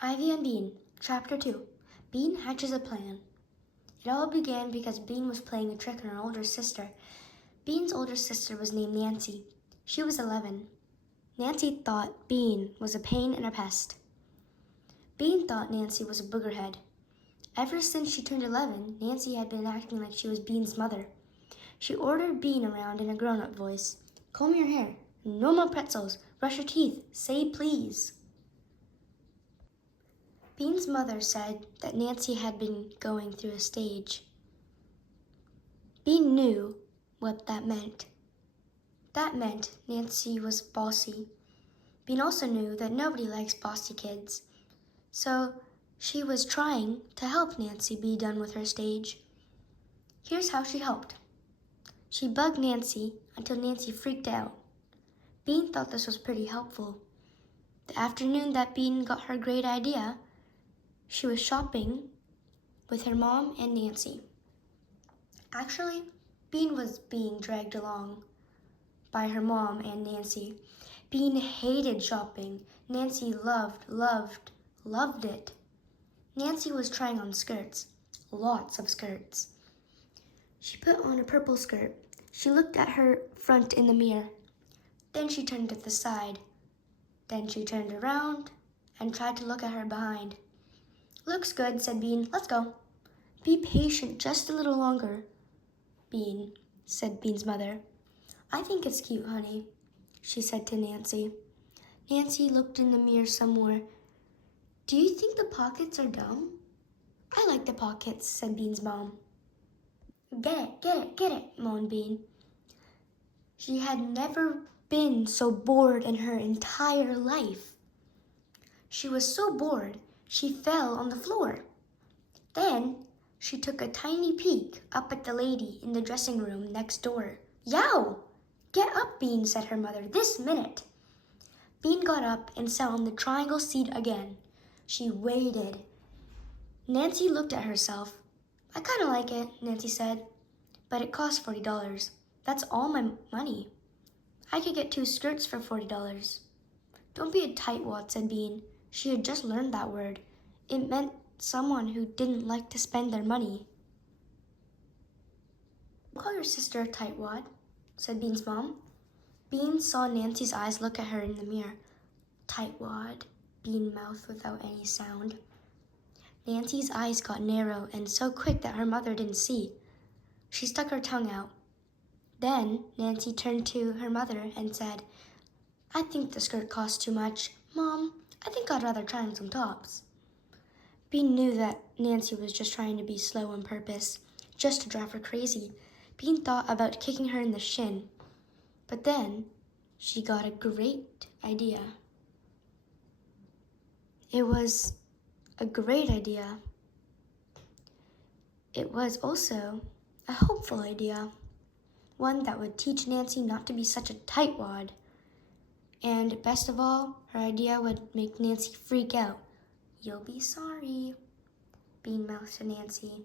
Ivy and Bean, Chapter 2. Bean hatches a plan. It all began because Bean was playing a trick on her older sister. Bean's older sister was named Nancy. She was 11. Nancy thought Bean was a pain and a pest. Bean thought Nancy was a boogerhead. Ever since she turned 11, Nancy had been acting like she was Bean's mother. She ordered Bean around in a grown-up voice. Comb your hair. No more pretzels. Brush your teeth. Say please. Bean's mother said that Nancy had been going through a stage. Bean knew what that meant. That meant Nancy was bossy. Bean also knew that nobody likes bossy kids. So she was trying to help Nancy be done with her stage. Here's how she helped. She bugged Nancy until Nancy freaked out. Bean thought this was pretty helpful. The afternoon that Bean got her great idea, she was shopping with her mom and Nancy. Actually, Bean was being dragged along by her mom and Nancy. Bean hated shopping. Nancy loved it. Nancy was trying on skirts, lots of skirts. She put on a purple skirt. She looked at her front in the mirror. Then she turned to the side. Then she turned around and tried to look at her behind. Looks good, said Bean. Let's go. Be patient just a little longer, Bean, said Bean's mother. I think it's cute, honey, she said to Nancy. Nancy looked in the mirror some more. Do you think the pockets are dumb? I like the pockets, said Bean's mom. Get it, moaned Bean. She had never been so bored in her entire life. She was so bored, she fell on the floor. Then she took a tiny peek up at the lady in the dressing room next door. Yow! Get up, Bean, said her mother, this minute. Bean got up and sat on the triangle seat again. She waited. Nancy looked at herself. I kind of like it, Nancy said, but it costs $40. That's all my money. I could get 2 skirts for $40. Don't be a tightwad, said Bean. She had just learned that word. It meant someone who didn't like to spend their money. Call your sister a tightwad, said Bean's mom. Bean saw Nancy's eyes look at her in the mirror. Tightwad, Bean mouthed without any sound. Nancy's eyes got narrow and so quick that her mother didn't see. She stuck her tongue out. Then Nancy turned to her mother and said, I think the skirt costs too much. Mom, I think I'd rather try on some tops. Bean knew that Nancy was just trying to be slow on purpose, just to drive her crazy. Bean thought about kicking her in the shin. But then she got a great idea. It was a great idea. It was also a hopeful idea. One that would teach Nancy not to be such a tightwad. And best of all, her idea would make Nancy freak out. You'll be sorry, Bean mouthed to Nancy.